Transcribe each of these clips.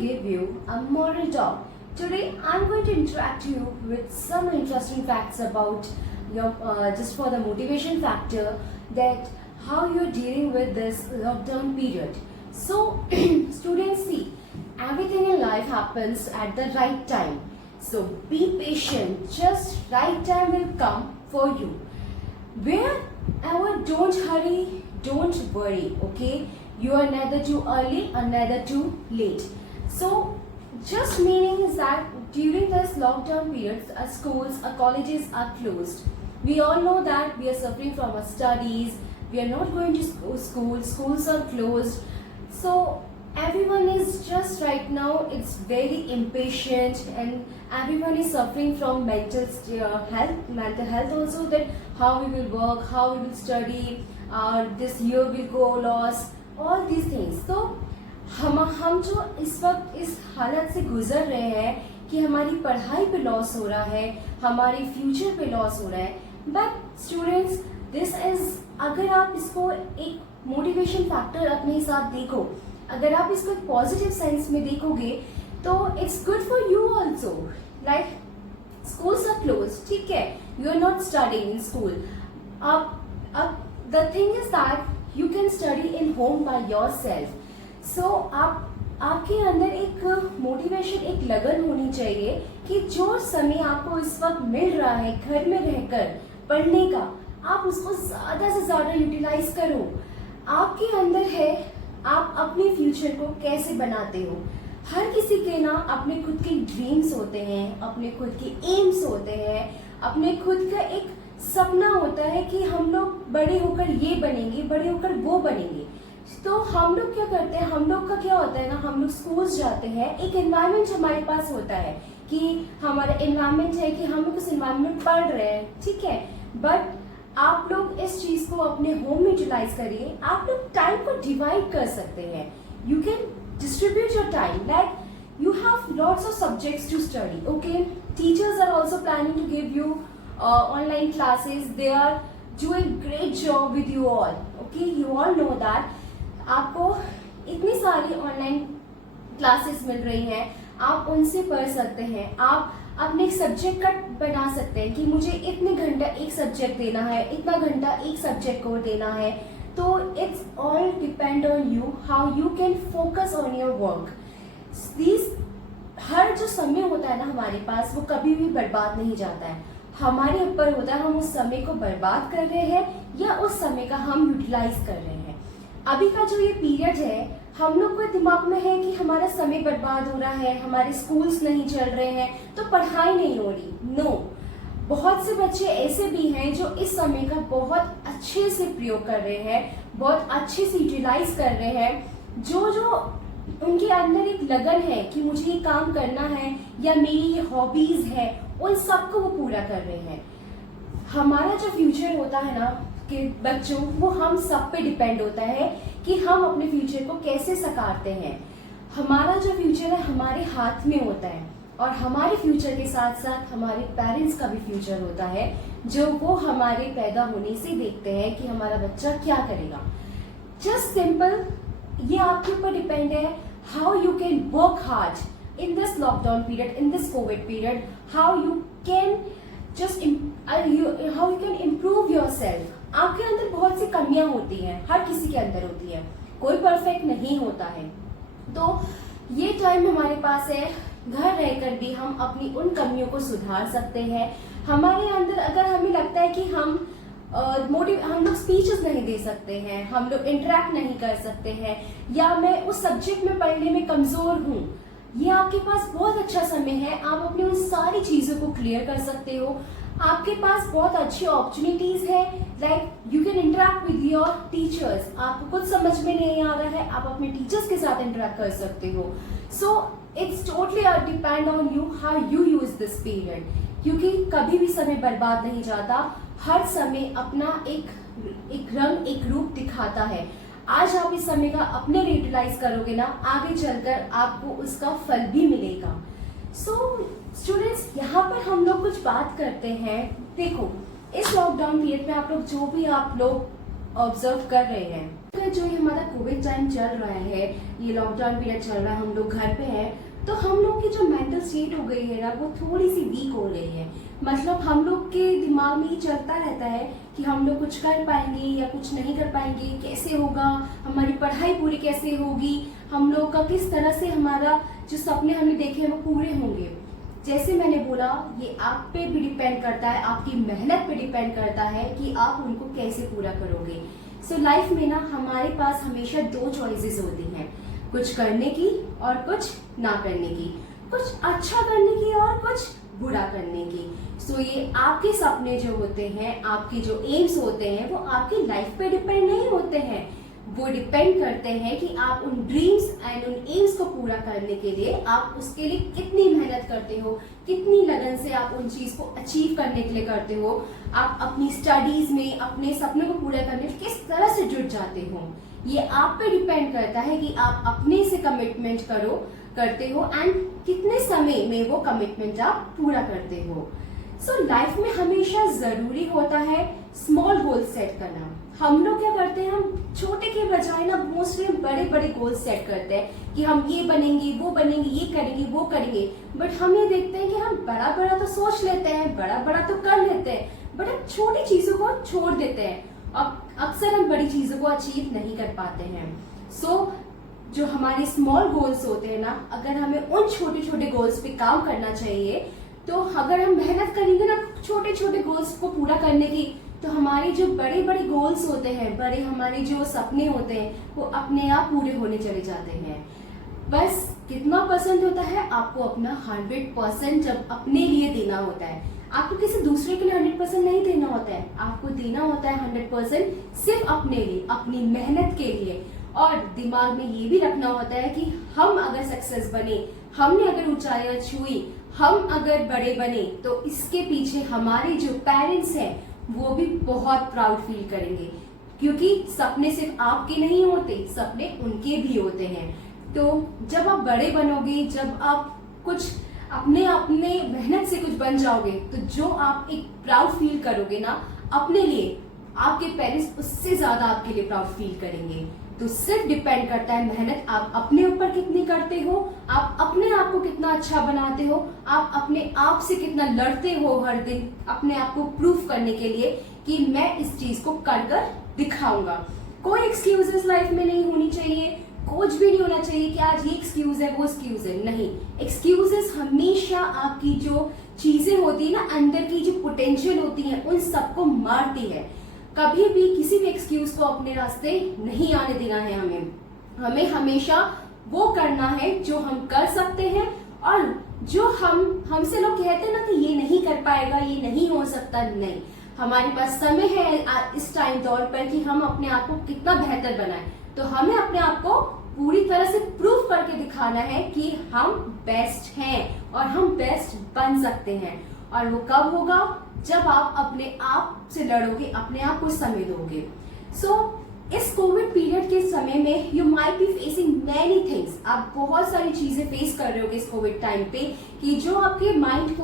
give you a moral talk. Today I'm going to interact you with some interesting facts about your just for the motivation factor that how you're dealing with this lockdown period. So students, see, everything in life happens at the right time. So be patient, just right time will come for you. Wherever, don't hurry, don't worry, okay? You are neither too early or neither too late. So just meaning is that during this lockdown period, our schools, our colleges are closed. We all know that we are suffering from our studies, we are not going to school, schools are closed. So everyone is just right now, it's very impatient and everyone is suffering from mental health also, that how we will work, how we will study, this year will go lost, all these things. So हम जो इस वक्त इस हालत से गुजर रहे हैं कि हमारी पढ़ाई पे लॉस हो रहा है, हमारे फ्यूचर पे लॉस हो रहा है, बट स्टूडेंट्स दिस इज, अगर आप इसको एक मोटिवेशन फैक्टर अपने हिसाब देखो, अगर आप इसको एक पॉजिटिव सेंस में देखोगे तो it's good for you also. Like schools are closed, ठीक है, you are not studying in school. अब the thing is that you can study in home by yourself. So आपके अंदर एक मोटिवेशन, एक लगन होनी चाहिए कि जो समय आपको इस वक्त मिल रहा है घर में रहकर पढ़ने का, आप उसको ज़्यादा से ज़्यादा यूटिलाइज करो. आपके अंदर है, आप अपने फ्यूचर को कैसे बनाते हो. हर किसी के ना अपने खुद के ड्रीम्स होते हैं, अपने खुद के एम्स होते हैं, अपने खुद का एक सपना होता है कि हम लोग बड़े होकर ये बनेंगे, बड़े होकर वो बनेंगे. तो हम लोग क्या करते हैं, हम लोग का क्या होता है ना, हम लोग स्कूल्स जाते हैं, एक एनवायरनमेंट हमारे पास होता है कि हमारा एनवायरनमेंट है कि हम लोग उस एनवायरनमेंट में पढ़ रहे हैं, ठीक है. बट आप लोग इस चीज को अपने होम में यूटिलाइज करिए. आप लोग टाइम को डिवाइड कर सकते हैं. You can distribute your time, like you have lots of subjects to study, okay? Teachers are also planning to give you online classes. They are doing great job with you all, okay? You all know that आपको इतनी सारी online classes मिल रही हैं, आप उनसे पढ़ सकते हैं. आप अपने एक सब्जेक्ट का बना सकते हैं कि मुझे इतने घंटा एक सब्जेक्ट देना है, इतना घंटा एक सब्जेक्ट को देना है. तो it's all depend on you, how you can focus on your work. हर जो समय होता है ना हमारे पास, वो कभी भी बर्बाद नहीं जाता है. हमारे ऊपर होता है हम उस समय को बर्बाद कर रहे हैं या उस समय का हम यूटिलाइज कर रहे हैं. अभी का जो ये पीरियड है, हम लोग को दिमाग में है कि हमारा समय बर्बाद हो रहा है, हमारे स्कूल्स नहीं चल रहे हैं तो पढ़ाई नहीं हो रही. नो, बहुत से बच्चे ऐसे भी हैं जो इस समय का बहुत अच्छे से प्रयोग कर रहे हैं, बहुत अच्छे से यूटिलाइज कर रहे हैं. जो उनके अंदर एक लगन है कि मुझे ये काम करना है या मेरी ये हॉबीज है, उन सबको वो पूरा कर रहे हैं. हमारा जो फ्यूचर होता है ना कि बच्चों, वो हम सब पे डिपेंड होता है कि हम अपने फ्यूचर को कैसे सकारते हैं. हमारा जो फ्यूचर है हमारे हाथ में होता है, और हमारे फ्यूचर के साथ साथ हमारे पेरेंट्स का भी फ्यूचर होता है, जो वो हमारे पैदा होने से देखते हैं कि हमारा बच्चा क्या करेगा. जस्ट सिंपल, ये आपके ऊपर डिपेंड है how you can work hard in this lockdown period, in this Covid period, how you can improve your self. आपके अंदर बहुत सी कमियां होती हैं, हर किसी के अंदर होती है, कोई परफेक्ट नहीं होता है. तो ये टाइम हमारे पास है, घर रहकर भी हम अपनी उन कमियों को सुधार सकते हैं. हमारे अंदर अगर हमें लगता है कि हम लोग स्पीचेस नहीं दे सकते हैं, हम लोग इंटरेक्ट नहीं कर सकते हैं, या मैं उस सब्जेक्ट में पढ़ने में कमजोर हूँ, ये आपके पास बहुत अच्छा समय है. आप अपनी उन सारी चीजों को क्लियर कर सकते हो. आपके पास बहुत अच्छी अपॉर्चुनिटीज है, like you can interact with your teachers. आपको कुछ समझ में नहीं आ रहा है, आप अपने टीचर्स के साथ इंटरेक्ट कर सकते हो. So it's totally depend on you how you use this period, क्योंकि कभी भी समय बर्बाद नहीं जाता. हर समय अपना एक रंग, एक रूप दिखाता है. आज आप इस समय का अपने लिए यूटिलाइज करोगे ना, आगे चलकर आपको उसका फल भी मिलेगा. सो स्टूडेंट्स, यहाँ पर हम लोग कुछ बात करते हैं. देखो, इस लॉकडाउन पीरियड में आप लोग जो भी आप लोग ऑब्जर्व कर रहे हैं। तो जो ये हमारा कोविड टाइम चल रहा है, ये लॉकडाउन पीरियड चल रहा है, हम लोग घर पे हैं, तो हम लोग की जो मेंटल स्टेट हो गई है ना, वो थोड़ी सी वीक हो गई है। मतलब हम लोग के दिमाग में ये चलता रहता है कि हम लोग कुछ कर पाएंगे या कुछ नहीं कर पाएंगे, कैसे होगा, हमारी पढ़ाई पूरी कैसे होगी, हम लोग का किस तरह से हमारा जो सपने हमने देखे हैं वो पूरे होंगे। जैसे मैंने बोला, ये आप पे भी डिपेंड करता है, आपकी मेहनत पे डिपेंड करता है कि आप उनको कैसे पूरा करोगे। सो लाइफ में ना हमारे पास हमेशा दो चॉइसेस होती हैं, कुछ करने की और कुछ ना करने की, कुछ अच्छा करने की और कुछ बुरा करने की। सो ये आपके सपने जो होते हैं, आपके जो एम्स होते हैं, वो आपकी लाइफ पे डिपेंड नहीं होते हैं, वो डिपेंड करते हैं कि आप उन ड्रीम्स एंड उन एम्स को पूरा करने के लिए आप उसके लिए कितनी मेहनत करते हो, कितनी लगन से आप उन चीज को अचीव करने के लिए करते हो, आप अपनी स्टडीज में अपने सपनों को पूरा करने में किस तरह से जुट जाते हो। ये आप पे डिपेंड करता है कि आप अपने से कमिटमेंट करते हो एंड कितने समय में वो कमिटमेंट आप पूरा करते हो। सो लाइफ में हमेशा जरूरी होता है स्मॉल गोल सेट करना। हम लोग क्या करते हैं, हम छोटे के बजाय ना मोस्टली बड़े बड़े गोल सेट करते हैं कि हम ये बनेंगे, वो बनेंगे, ये करेंगे, वो करेंगे। बट हम ये देखते हैं कि हम बड़ा बड़ा तो सोच लेते हैं, बड़ा बड़ा तो कर लेते हैं, बट हम छोटी चीजों को छोड़ देते हैं और अक्सर हम बड़ी चीजों को अचीव नहीं कर पाते हैं। सो जो हमारे स्मॉल गोल्स होते हैं ना, अगर हमें उन छोटे छोटे गोल्स पे काम करना चाहिए, तो अगर हम मेहनत करेंगे ना छोटे छोटे गोल्स को पूरा करने की, तो हमारे जो बड़े बड़े गोल्स होते हैं, बड़े हमारे जो सपने होते हैं, वो अपने आप पूरे होने चले जाते हैं। बस कितना परसेंट होता है, आपको अपना 100% जब अपने लिए देना होता है। आपको किसी दूसरे के लिए 100% नहीं देना होता है, आपको देना होता है 100% सिर्फ अपने लिए, अपनी मेहनत के लिए। और दिमाग में ये भी रखना होता है कि हम अगर सक्सेस बने, हमने अगर ऊंचाइयां छुई, हम अगर बड़े बने, तो इसके पीछे हमारे जो पेरेंट्स हैं वो भी बहुत प्राउड फील करेंगे, क्योंकि सपने सिर्फ आपके नहीं होते, सपने उनके भी होते हैं। तो जब आप बड़े बनोगे, जब आप कुछ अपने मेहनत से कुछ बन जाओगे, तो जो आप एक प्राउड फील करोगे ना अपने लिए, आपके पेरेंट्स उससे ज्यादा आपके लिए प्राउड फील करेंगे। तो सिर्फ डिपेंड करता है मेहनत आप अपने ऊपर कितनी करते हो, आप अपने आप को कितना अच्छा बनाते हो, आप अपने आप से कितना लड़ते हो हर दिन अपने आप को प्रूफ करने के लिए कि मैं इस चीज को कर कर दिखाऊंगा। कोई एक्सक्यूजेस लाइफ में नहीं होनी चाहिए, कुछ भी नहीं होना चाहिए कि आज ये एक्सक्यूज है, वो एक्सक्यूज है। नहीं, एक्सक्यूजेस हमेशा आपकी जो चीजें होती है ना, अंदर की जो पोटेंशियल होती है, उन सबको मारती है। कभी भी किसी भी एक्सक्यूज को अपने रास्ते नहीं आने देना है। हमें हमेशा वो करना है जो हम कर सकते हैं, और जो हमसे लोग कहते हैं ना कि ये नहीं कर पाएगा, ये नहीं हो सकता, नहीं, हमारे पास समय है इस टाइम दौर पर कि हम अपने आप को कितना बेहतर बनाएं। तो हमें अपने आप को पूरी तरह से प्रूव करके दिखाना है कि हम बेस्ट हैं और हम बेस्ट बन सकते हैं। और वो कब होगा, जब आप अपने आप से लड़ोगे, अपने आप को समय दोगे। सो इस कोविड पीरियड के समय में you might be facing many things. आप बहुत सारी चीजें फेस कर रहे होगे इस कोविड टाइम पे, कि जो आपके माइंड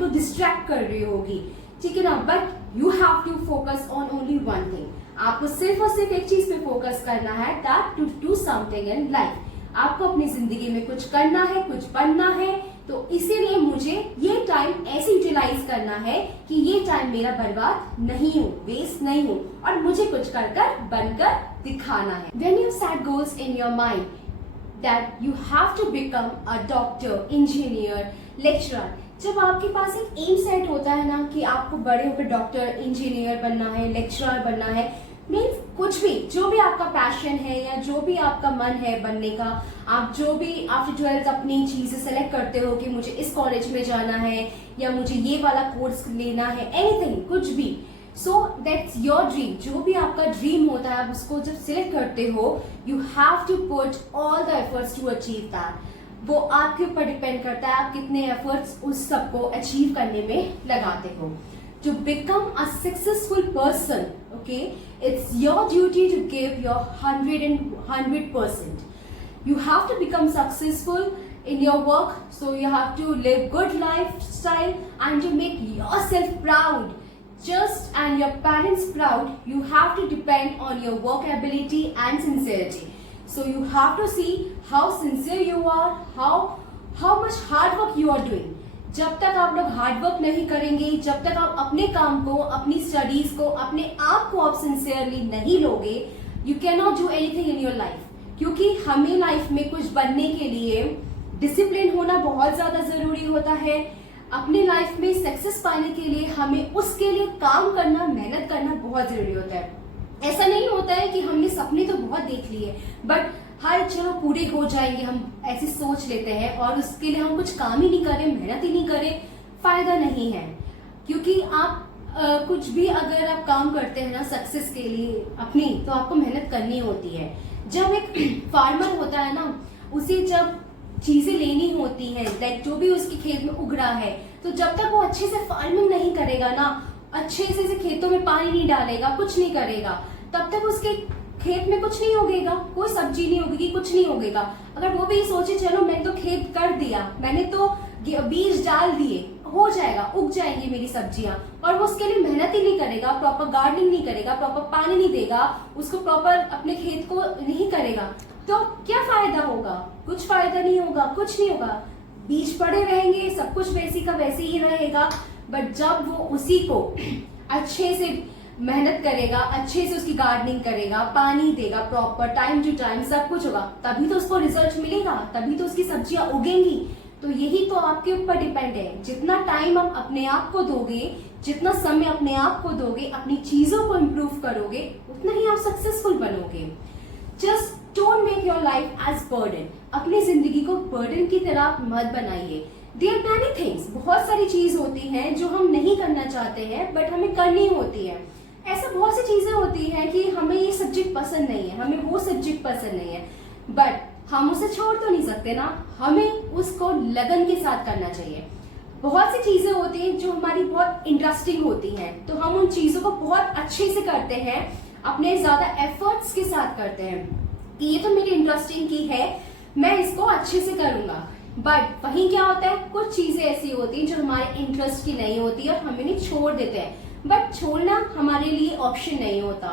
को डिस्ट्रैक्ट कर रही होगी, ठीक है ना। But you have to focus on only one thing. आपको सिर्फ और सिर्फ एक चीज पे फोकस करना है, that to do something in life. आपको अपनी जिंदगी में कुछ करना है, कुछ बनना है। तो इसीलिए मुझे ये टाइम ऐसे यूटिलाइज करना है कि ये टाइम मेरा बर्बाद नहीं हो, वेस्ट नहीं हो, और मुझे कुछ कर कर बनकर दिखाना है। When you set goals in your mind that you have to become a doctor, engineer, lecturer, जब आपके पास एक एम सेट होता है ना कि आपको बड़े होकर डॉक्टर, इंजीनियर बनना है, लेक्चरर बनना है, मीन्स कुछ भी, जो भी आपका पैशन है या जो भी आपका मन है बनने का, आप जो भी आफ्टर 12th अपनी चीजें सेलेक्ट करते हो कि मुझे इस कॉलेज में जाना है या मुझे ये वाला कोर्स लेना है, एनीथिंग, कुछ भी। So that's your dream. जो भी आपका ड्रीम होता है, आप उसको जब सिलेक्ट करते हो, you have to put all the efforts to achieve that. वो आपके ऊपर डिपेंड करता है आप कितने एफर्ट्स उस सबको अचीव करने में लगाते हो। To become a successful person, okay, it's your duty to give your 100%. You have to become successful in your work, so you have to live good lifestyle and to make yourself proud. just and your parents proud, you have to depend on your work ability and sincerity. So you have to see how sincere you are, how much hard work you are doing. जब तक आप लोग hard work नहीं करेंगे, जब तक आप अपने काम को, अपनी स्टडीज को, अपने आप को आप सिंसियरली नहीं लोगे, you can not do anything in your life. क्योंकि हमें लाइफ में कुछ बनने के लिए डिसिप्लिन होना बहुत ज्यादा जरूरी होता है. अपने लाइफ में सक्सेस पाने के लिए हमें उसके लिए काम करना, मेहनत करना बहुत जरूरी होता है. ऐसा नहीं होता है कि हमने सपने तो बहुत देख लिए बट हर चलो पूरे हो जाएंगे, हम ऐसी सोच लेते हैं और उसके लिए हम कुछ काम ही नहीं करें, मेहनत ही नहीं करें, फायदा नहीं है. क्योंकि आप कुछ भी अगर आप काम करते हैं ना सक्सेस के लिए अपनी, तो आपको मेहनत करनी होती है. जब एक फार्मर होता है ना, उसे जब चीजें लेनी होती है, लाइक जो भी उसके खेत में उग रहा है, तो जब तक वो अच्छे से फार्मिंग नहीं करेगा ना, अच्छे से खेतों में पानी नहीं डालेगा, कुछ नहीं करेगा, तब तक उसके खेत में कुछ नहीं उगेगा, कोई सब्जी नहीं उगेगी, कुछ नहीं उगेगा. अगर वो भी सोचे चलो मैंने तो खेत कर दिया, मैंने तो बीज डाल दिए, हो जाएगा, उग जाएंगी मेरी सब्जियां, और वो उसके लिए मेहनत ही नहीं करेगा, प्रॉपर गार्डनिंग नहीं करेगा, प्रॉपर पानी नहीं देगा, उसको प्रॉपर अपने खेत को नहीं करेगा, तो क्या फायदा होगा? कुछ फायदा नहीं होगा, कुछ नहीं होगा. बीज पड़े रहेंगे, सब कुछ वैसी का वैसे ही रहेगा. बट जब वो उसी को अच्छे से मेहनत करेगा, अच्छे से उसकी गार्डनिंग करेगा, पानी देगा प्रॉपर टाइम टू टाइम, सब कुछ होगा, तभी तो उसको रिजल्ट मिलेगा, तभी तो उसकी सब्जियां उगेंगी. तो यही तो आपके ऊपर डिपेंड है. जितना टाइम आप अपने आप को दोगे, जितना समय अपने आप को दोगे, अपनी चीजों को इम्प्रूव करोगे, उतना ही आप सक्सेसफुल बनोगे. Just don't make your life as burden. अपनी जिंदगी को बर्डन की तरह मत बनाइए. देयर आर मैनी थिंग्स, बहुत सारी चीज होती हैं जो हम नहीं करना चाहते हैं बट हमें करनी होती है. ऐसा बहुत सी चीजें होती हैं कि हमें ये सब्जेक्ट पसंद नहीं है, हमें वो सब्जेक्ट पसंद नहीं है, बट हम उसे छोड़ तो नहीं सकते ना, हमें उसको लगन के साथ करना चाहिए. बहुत सी चीजें होती हैं जो हमारी बहुत इंटरेस्टिंग होती हैं, तो हम उन चीजों को बहुत अच्छे से करते हैं, अपने ज्यादा एफर्ट्स के साथ करते हैं कि ये तो मेरी इंटरेस्टिंग की है, मैं इसको अच्छे से करूंगा. बट वहीं क्या होता है, कुछ चीजें ऐसी होती हैं जो हमारे इंटरेस्ट की नहीं होती और हम इन्हें छोड़ देते हैं. बट छोड़ना हमारे लिए ऑप्शन नहीं होता.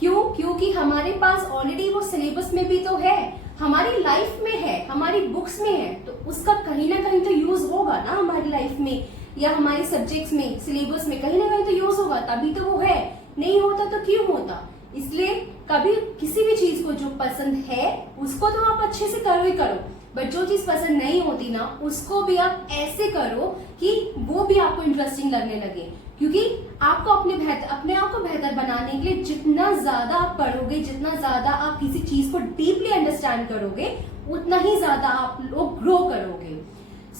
क्यों? क्योंकि हमारे पास ऑलरेडी वो सिलेबस में भी तो है, हमारी लाइफ में है, हमारी बुक्स में है, तो उसका कहीं ना कहीं तो यूज होगा ना हमारी लाइफ में, या हमारे सब्जेक्ट्स में, सिलेबस में कहीं ना कहीं तो यूज होगा, तभी तो वो है. नहीं होता तो क्यों होता? इसलिए कभी किसी भी चीज को जो पसंद है उसको तो आप अच्छे से करो ही करो, बट जो चीज पसंद नहीं होती ना, उसको भी आप ऐसे करो कि वो भी आपको इंटरेस्टिंग लगने लगे. क्योंकि आपको अपने आप को बेहतर बनाने के लिए जितना ज्यादा आप पढ़ोगे, जितना ज्यादा आप किसी चीज को डीपली अंडरस्टैंड करोगे, उतना ही ज्यादा आप लोग ग्रो करोगे.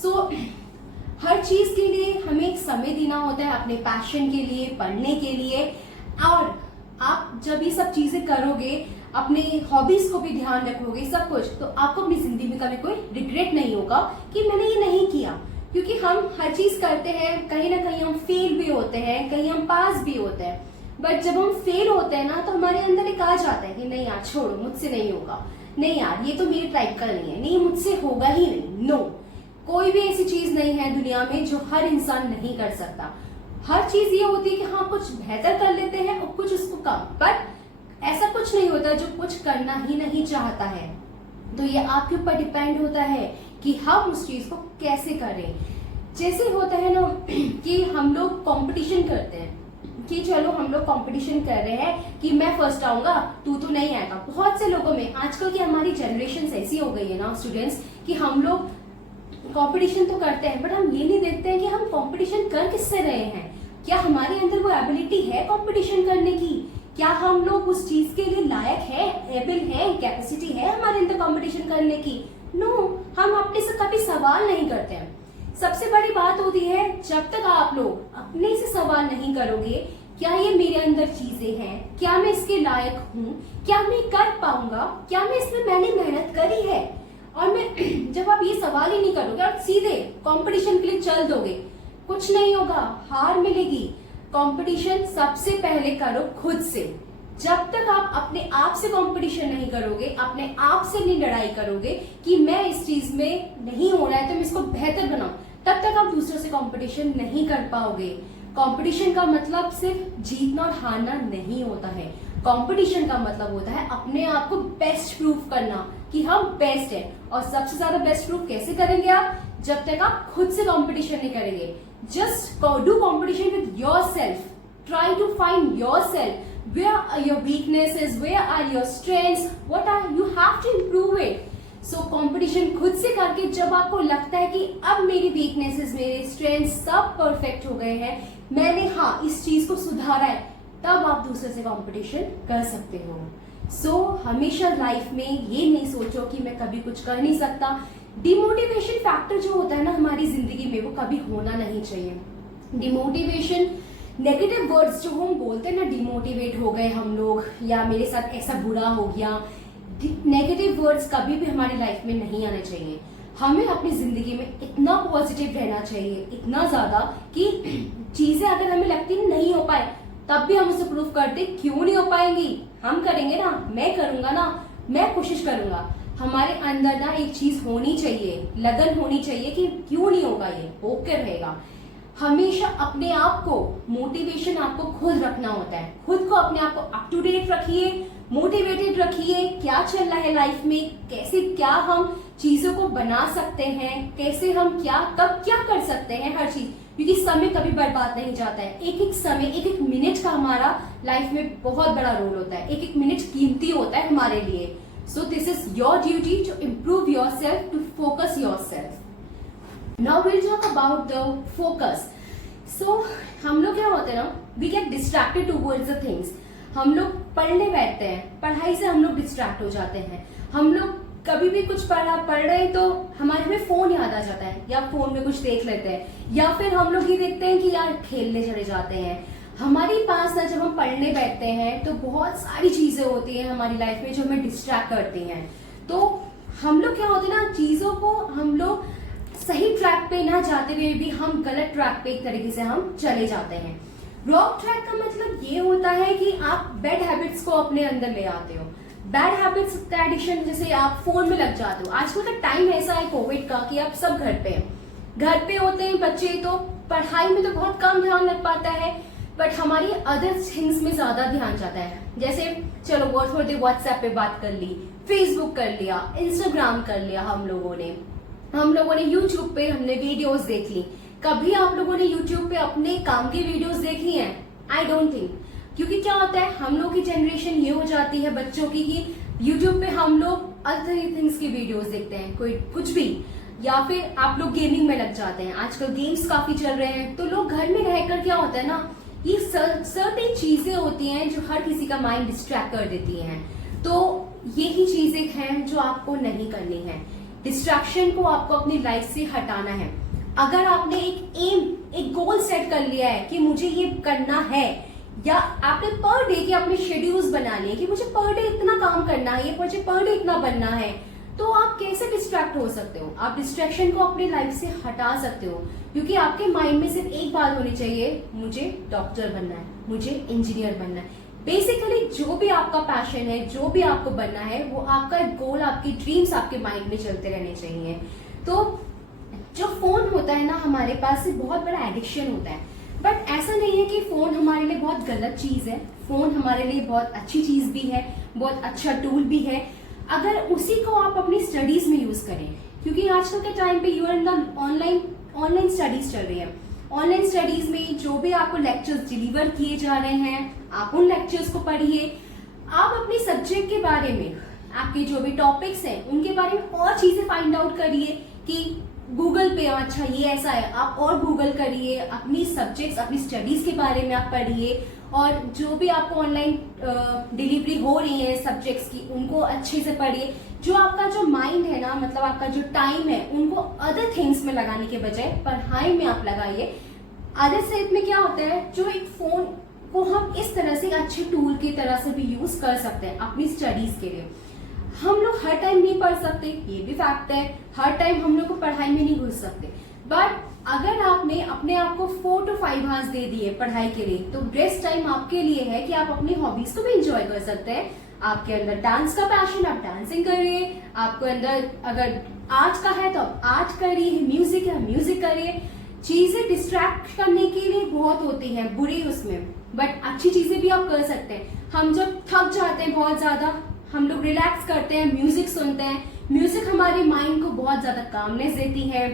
सो हर चीज के लिए हमें एक समय देना होता है, अपने पैशन के लिए, पढ़ने के लिए. और आप जब ये सब चीजें करोगे, अपने हॉबीज को भी ध्यान रखोगे, सब कुछ, तो आपको अपनी जिंदगी में कभी कोई रिग्रेट नहीं होगा कि मैंने ये नहीं किया. क्योंकि हम हर चीज करते हैं, कहीं ना कहीं हम फेल भी होते हैं, कहीं हम पास भी होते हैं. बट जब हम फेल होते हैं ना, तो हमारे अंदर एक आ जाता है कि नहीं यार छोड़ो, मुझसे नहीं होगा, नहीं यार ये तो मेरे टाइप का नहीं है, नहीं मुझसे होगा ही नहीं. नो, कोई भी ऐसी चीज नहीं है दुनिया में जो हर इंसान नहीं कर सकता. हर चीज ये होती है कि हाँ कुछ बेहतर कर लेते हैं और कुछ उसको कम, बट ऐसा कुछ नहीं होता जो कुछ करना ही नहीं चाहता है. तो ये आपके ऊपर डिपेंड होता है कि हम उस चीज को कैसे करें. जैसे होता है ना कि हम लोग कंपटीशन करते हैं कि चलो हम लोग कंपटीशन कर रहे हैं कि मैं फर्स्ट आऊंगा, तू तो नहीं आएगा. बहुत से लोगों में आजकल की हमारी जनरेशन ऐसी हो गई है ना स्टूडेंट्स, कि हम लोग कंपटीशन तो करते हैं बट हम ये नहीं देखते हैं कि हम कंपटीशन कर किससे रहे हैं. क्या हमारे अंदर वो एबिलिटी है कंपटीशन करने की? क्या हम लोग उस चीज के लिए लायक है, एबल है, कैपेसिटी है हमारे अंदर कंपटीशन करने की? नो, हम अपने से कभी सवाल नहीं करते हैं. सबसे बड़ी बात होती है, जब तक आप लोग अपने से सवाल नहीं करोगे, क्या ये मेरे अंदर चीजें हैं, क्या मैं इसके लायक हूँ, क्या मैं कर पाऊंगा, क्या मैं इसमें मैंने मेहनत करी है, और मैं जब आप ये सवाल ही नहीं करोगे और सीधे कंपटीशन के लिए चल दोगे, कुछ नहीं होगा, हार मिलेगी. कंपटीशन सबसे पहले करो खुद से. जब तक आप अपने आप से कंपटीशन नहीं करोगे, अपने आप से नहीं लड़ाई करोगे कि मैं इस चीज में नहीं हो रहा है तो मैं इसको बेहतर बनाऊं, तब तक आप दूसरों से कंपटीशन नहीं कर पाओगे. कंपटीशन का मतलब सिर्फ जीतना और हारना नहीं होता है। कंपटीशन का मतलब होता है अपने आप को बेस्ट प्रूफ करना कि हम बेस्ट हैं। और सबसे ज्यादा बेस्ट प्रूफ कैसे करेंगे आप? जब तक आप खुद से कंपटीशन नहीं करेंगे। Just do competition with yourself, try to find yourself, where are your weaknesses, where are your strengths, what are you have to improve it. So competition खुद से करके जब आपको लगता है कि अब मेरी weaknesses, मेरे strengths सब perfect हो गए हैं, मैंने इस चीज को सुधारा है, तब आप दूसरे से competition कर सकते हो। So हमेशा लाइफ में ये नहीं सोचो कि मैं कभी कुछ कर नहीं सकता। डिमोटिवेशन फैक्टर जो होता है ना हमारी जिंदगी में, वो कभी होना नहीं चाहिए। डिमोटिवेशन, नेगेटिव वर्ड्स जो हम बोलते हैं ना, डिमोटिवेट हो गए हम लोग, या मेरे साथ ऐसा बुरा हो गया, नेगेटिव वर्ड्स कभी भी हमारी लाइफ में नहीं आने चाहिए। हमें अपनी जिंदगी में इतना पॉजिटिव रहना चाहिए, इतना ज्यादा कि चीजें अगर हमें लगती नहीं हो पाए तब भी हम उसे प्रूव करते, क्यों नहीं हो पाएंगी, हम करेंगे ना, मैं करूंगा ना, मैं कोशिश करूंगा। हमारे अंदर ना एक चीज होनी चाहिए, लगन होनी चाहिए कि क्यों नहीं होगा, ये होकर रहेगा। हमेशा अपने आप को मोटिवेशन आपको खुद रखना होता है। खुद को अपने आप को अप टू डेट रखिए, मोटिवेटेड रखिए, क्या चल रहा है लाइफ में, कैसे क्या हम चीजों को बना सकते हैं, कैसे हम क्या कब क्या कर सकते हैं, हर चीज। क्योंकि समय कभी बर्बाद नहीं जाता है। एक एक समय, एक एक मिनट का हमारा लाइफ में बहुत बड़ा रोल होता है। एक एक मिनट कीमती होता है हमारे लिए। So this is your duty to improve yourself, to focus yourself. Now we'll talk about the focus. So हम लोग क्या होते हैं ना, we get distracted towards the things. हम लोग पढ़ने बैठते हैं, पढ़ाई से हम लोग डिस्ट्रैक्ट हो जाते हैं। हम लोग कभी भी कुछ पढ़ रहे हैं तो हमारे में फोन याद आ जाता है, या फोन में कुछ देख लेते हैं, या फिर हम लोग ये देखते हैं कि यार खेलने चले जाते हैं। हमारे पास ना जब हम पढ़ने बैठते हैं तो बहुत सारी चीजें होती हैं हमारी लाइफ में जो हमें डिस्ट्रैक्ट करती हैं। तो हम लोग क्या होते हैं ना, चीजों को हम लोग सही ट्रैक पे ना जाते हुए भी हम गलत ट्रैक पे एक तरीके से हम चले जाते हैं। रॉन्ग ट्रैक का मतलब ये होता है कि आप बैड हैबिट्स को अपने अंदर ले आते हो। बैड हैबिट्स का एडिक्शन, जैसे आप फोन में लग जाते हो। आजकल का टाइम ऐसा है कोविड का कि आप सब घर पे होते हैं बच्चे, तो पढ़ाई में तो बहुत कम ध्यान लग पाता है, बट हमारी अदर थिंग्स में ज्यादा ध्यान जाता है। जैसे चलो थोड़ी देर व्हाट्सएप पे बात कर ली, फेसबुक कर लिया, इंस्टाग्राम कर लिया, हम लोगों ने यूट्यूब पे हमने वीडियोस देख ली। कभी आप लोगों ने यूट्यूब पे अपने काम की वीडियोस देखी हैं? I don't think. क्योंकि क्या होता है, हम लोग की जनरेशन ये हो जाती है बच्चों की कि यूट्यूब पे हम लोग अदर थिंग्स की वीडियोस देखते हैं, कोई कुछ भी, या फिर आप लोग गेमिंग में लग जाते हैं। आजकल गेम्स काफी चल रहे हैं, तो लोग घर में रहकर क्या होता है ना, ये सर्टेन चीजें होती हैं जो हर किसी का माइंड डिस्ट्रैक्ट कर देती हैं। तो यही चीजें हैं जो आपको नहीं करनी है। डिस्ट्रैक्शन को आपको अपनी लाइफ से हटाना है। अगर आपने एक गोल सेट कर लिया है कि मुझे ये करना है, या आपने पर डे के अपने शेड्यूल्स बना लिए कि मुझे पर डे इतना काम करना है, ये मुझे पर डे इतना बनना है, तो आप कैसे डिस्ट्रैक्ट हो सकते हो? आप डिस्ट्रैक्शन को अपनी लाइफ से हटा सकते हो। क्योंकि आपके माइंड में सिर्फ एक बात होनी चाहिए, मुझे डॉक्टर बनना है, मुझे इंजीनियर बनना है। बेसिकली जो भी आपका पैशन है, जो भी आपको बनना है, वो आपका एक गोल, आपकी ड्रीम्स आपके माइंड में चलते रहने चाहिए। तो जो फोन होता है ना हमारे पास, से बहुत बड़ा एडिक्शन होता है। बट ऐसा नहीं है कि फोन हमारे लिए बहुत गलत चीज है। फोन हमारे लिए बहुत अच्छी चीज भी है, बहुत अच्छा टूल भी है, अगर उसी को आप अपनी स्टडीज में यूज करें। क्योंकि आजकल के टाइम पे you in the online studies चल रही है। ऑनलाइन स्टडीज में जो भी आपको लेक्चर्स डिलीवर किए जा रहे हैं, आप उन लेक्चर्स को पढ़िए। आप अपने सब्जेक्ट के बारे में, आपके जो भी टॉपिक्स हैं उनके बारे में और चीजें फाइंड आउट करिए कि गूगल पे अच्छा ये ऐसा है, आप और गूगल करिए, अपनी सब्जेक्ट्स, अपनी स्टडीज के बारे में आप पढ़िए। और जो भी आपको ऑनलाइन डिलीवरी हो रही है सब्जेक्ट्स की, उनको अच्छे से पढ़िए। जो आपका जो माइंड है ना, मतलब आपका जो टाइम है, उनको अदर थिंग्स में लगाने के बजाय पढ़ाई में आप लगाइए। अदर साइड में क्या होता है, जो एक फोन को हम इस तरह से अच्छे टूल की तरह से भी यूज कर सकते हैं अपनी स्टडीज के लिए। हम लोग हर टाइम नहीं पढ़ सकते, ये भी फैक्ट है। हर टाइम हम लोग को पढ़ाई में नहीं घुस सकते। बट अगर आपने अपने आप को 4 to 5 आवर्स दे दिए पढ़ाई के लिए, तो बेस्ट टाइम आपके लिए है कि आप अपनी हॉबीज को भी एंजॉय कर सकते हैं। आपके अंदर डांस का पैशन, आप डांसिंग करिए। आपको अंदर अगर आर्ट का है तो आप आर्ट करिए, म्यूजिक है म्यूजिक करिए। चीजें डिस्ट्रैक्ट करने के लिए बहुत होती हैं बुरी उसमें, बट अच्छी चीजें भी आप कर सकते हैं। हम जब थक जाते हैं बहुत ज्यादा, हम लोग रिलैक्स करते हैं, म्यूजिक सुनते हैं। म्यूजिक हमारे माइंड को बहुत ज्यादा कामनेस देती है,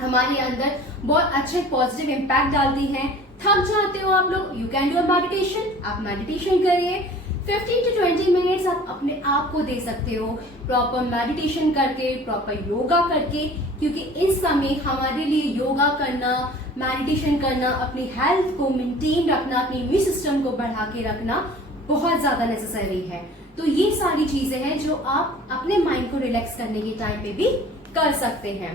हमारे अंदर बहुत अच्छे पॉजिटिव इम्पैक्ट डालती है। थक जाते हो आप लोग, you can do a meditation, आप मेडिटेशन करिए। 15 to 20 मिनट्स आप अपने आप को दे सकते हो प्रॉपर मेडिटेशन करके, प्रॉपर योगा करके, क्योंकि इस समय हमारे लिए योगा करना, मेडिटेशन करना, अपनी हेल्थ को मेंटेन रखना, अपनी इम्यून सिस्टम को बढ़ा के रखना बहुत ज्यादा नेसेसरी है। तो ये सारी चीजें हैं जो आप अपने माइंड को रिलैक्स करने के टाइम पे भी कर सकते हैं।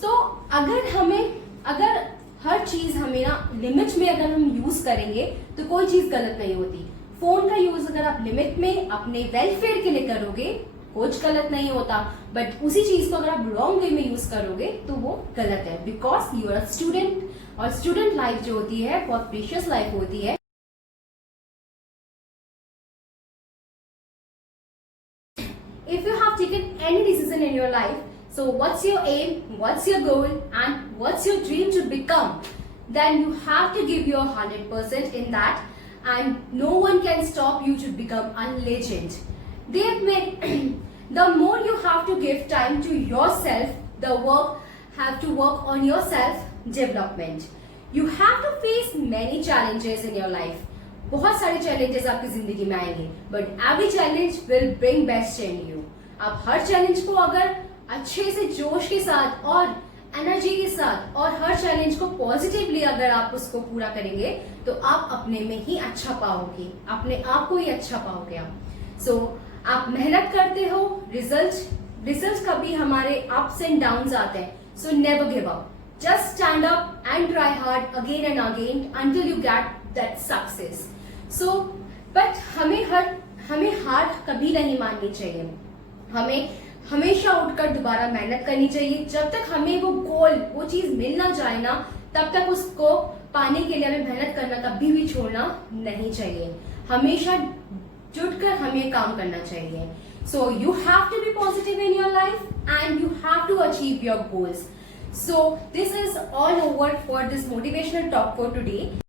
सो अगर हर चीज हमें ना लिमिट में अगर हम यूज करेंगे तो कोई चीज गलत नहीं होती। फोन का यूज अगर आप लिमिट में अपने वेलफेयर के लिए करोगे कुछ गलत नहीं होता, बट उसी चीज को अगर आप रॉन्ग वे में यूज करोगे तो वो गलत है, because you are a student, और स्टूडेंट लाइफ जो होती है बहुत प्रीशियस लाइफ होती है। If you have taken any decision in your life, so what's your aim, what's your goal, and what's your dream to become, then you have to give your 100% in that, and no one can stop you to become a legend. They've made the more you have to give time to yourself, the have to work on your self development. You have to face many challenges in your life. बहुत सारे challenges आपकी जिंदगी में आएंगे, but every challenge will bring best in you. आप हर challenge को अगर अच्छे से जोश के साथ और एनर्जी के साथ और हर चैलेंज को पॉजिटिवली अगर आप उसको पूरा करेंगे तो आप अपने में ही अच्छा पाओगे, अपने आप को ही अच्छा पाओगे आप। सो आप मेहनत करते हो, रिजल्ट कभी हमारे अप्स एंड डाउन्स आते हैं, so never give up, just stand up and try hard again and again until you get that success. So but हमें हार कभी नहीं माननी चाहिए, हमें हमेशा उठकर दोबारा मेहनत करनी चाहिए। जब तक हमें वो गोल, वो चीज मिल ना जाए ना, तब तक उसको पाने के लिए हमें मेहनत करना कभी भी छोड़ना नहीं चाहिए, हमेशा जुटकर हमें काम करना चाहिए। So you have to be positive in your life and you have to achieve your goals. So this is all over for this motivational talk for today.